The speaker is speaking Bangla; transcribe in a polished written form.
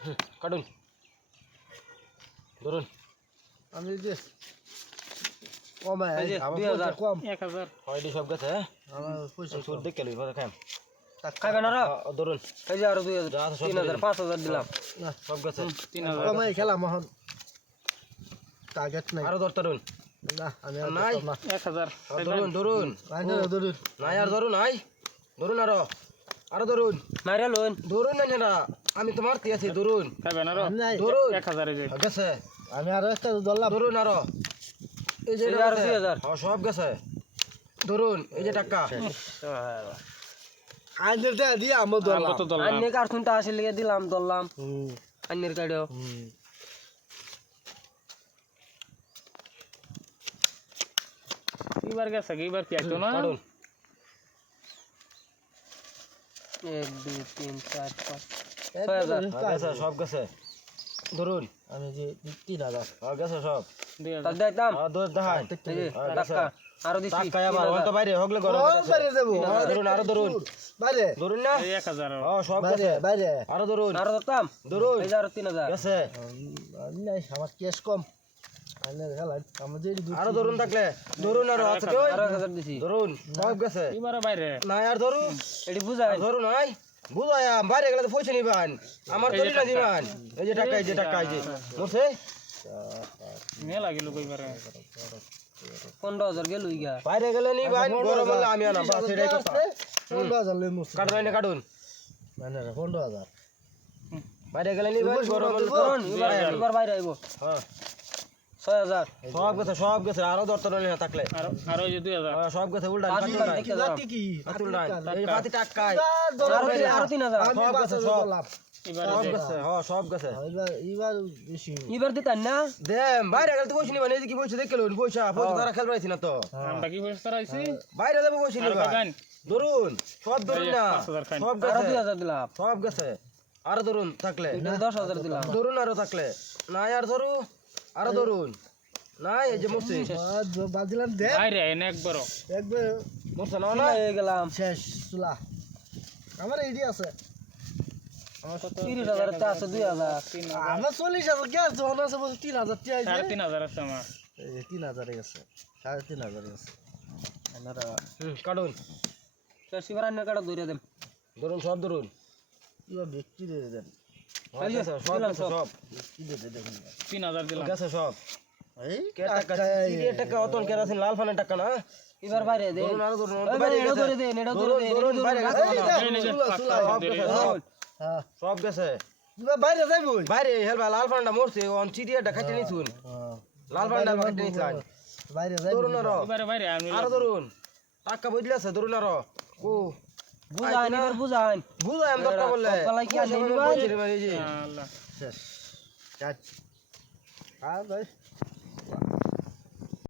কাটুন ধরুন আমি যে কমাই এই যে, আমার 2000 পয়সা কম 1000 হয়ডি সব গেছে হ্যাঁ আমার পয়সা সুর কম। দেখে লই পরে খাম খাবে না রা ধরুন এই যে আরো 2000 যা আছে সব 3000 5000 দিলাম না, সব গেছে 3000 কমাই খেলাম এখন টার্গেট নাই আরো ধরতারুন না আমি আর নাই। করতাম না। 1000 ধরুন ধরুন নাই না, ধরুন নাই আর ধরুন নাই ধরুন আরো ধরুন মাইরা লোন ধরুন না না আমি তো মারতে আছি ধরুন খাবে না রা আমি নাই ধরুন 1000 এই যে গেছে আমি আর একটা ধরলাম ধরুন আরো এই যে এই যে আরো 2000 হ্যাঁ সব গেছে ধরুন এই যে টাকা আইনেরটা দিয়ে আমার ধরলাম কত দল হ্যাঁ। আন্নে কার্টুনটা আসলে দিলাম দললাম হুম, আন্নের কাড়ো হুম। এবার গেছে এবার কি আইতো না কাটুন 1 2 3 4 5 একদম 6000 গেছে সব গেছে ধরুন আমি যে 3000 গেছে সব তার দাইতাম ধর দেখাই এই যে গেছে। টাকা আরো দিছি টাকা আবার ওটা বাইরে হগলে গরম ও, বাইরে দেবো ধরুন আরো ধরুন বাইরে ধরুন না এই 1000 সব বাইরে গেছে বাইরে আরো ধরুন আরো দিতাম ধরুন এই যে আরো 3000 গেছে আমি নাই আমার কেস কম আইনের খেলা আমার যে আরো ধরুন থাকলে ধরুন আরো আছে কেউ আরো 1000 দিছি ধরুন সব গেছে এবারে বাইরে নাই আর ধরুন এডি বুঝাই ধরুন নাই বুঝায়াম বাইরে গেলে তো পয়সা নিবান আমার এই যে তরি না টাকা। দিবান এই যে টাকা এই যে টাকা এই যে মরছে মেলা গেল কইবারে 15000 গেল ইগা বাইরে গেলে নিবান গরম হলে আমি আনা বাস এটাই কথা 15000 লই মুছ কাটুন না কাটুন মানে 15000 বাইরে গেলে নিবান গরম হলে তো কোন এবার বাইরে আইবো হ্যাঁ 6000 সব গেছে আরো দরকার না থাকলে আরো এই যে 2000 সব গেছে উল্টা পাঁচ কাটুন মিনিট নাই দেখে জাতি কি কাটুন নাই এই পাতি টাকায় আরো 3000 আমি সব গেছে, সব। ধরলাম এবার সব গেছে হ্যাঁ সব গেছে এবার বেশি এবার দিতাম না দেম বাইরে গেলে তো পয়সা নিবান এই যে কি পয়সা দেখে লইন পয়সা তারা খেল পাইছি না তো আমরা কি বসে তারাইছি বাইরে যাবো পয়সা আর নিবা বাগান ধরুন সব ধরুন না 5000 খান। সব আরো গেছে 2000 দিলাম সব গেছে আরো ধরুন থাকলে এটা 10000 দিলাম ধরুন আরো থাকলে নাই আর ধরু আরো ধরুন নাই এই যে মরছে বাজিলাম দে বাইরে এনে একবার একবার মরছে না না হয়ে গেলাম শেষ চুলা আমার এইডি আছে আমার কত 30000 তে আছে 2000 আমার 40000 কে আছে ওনা আছে 3000 টি আছে 3500 আছে আমার এই 3000 গেছে 3500 গেছে আপনারা কাটুন তো শিবর আন্নের কাড়া ধরে দেম ধরুন সব ধরুন ইয়া ব্যক্তি দিয়ে দেন হ্যাঁ, গেছে, সব দিলাম গেছে, সব। সব 3000 দিলাম গেছে সব এই কে টাকা চিড়িয়ে টাকা অতন কেরাসিন লাল ফানের টাকা না এবার বাইরে দে ধরুন আরো ধরুন ওই বাইরে বাইরে এড়ো গেছে। ধরে দে এড়ো ধরে দে ধরুন বাইরে গেছে এই না। যে, এই যে চুলা, চুলা, সব গেছে সব হ্যাঁ সব গেছে এবার বাইরে যাইবই বাইরে হেলবা লাল ফানটা মরছে অন চিড়িয়ে টাকা টেনে শুন লাল ফানটা টাকা টেনে চান বাইরে যাইবই ধরুন আরো এবারে বাইরে আমি আরো ধরুন টাকা বদলে আছে ধরুন আরো ও বুঝান এবার বুঝান বুঝাই আমি দরকার বললে সকালে কি আর নিবা? পয়সা নিবা, এই যে। আল্লাহ শেষ চাট আর ভাই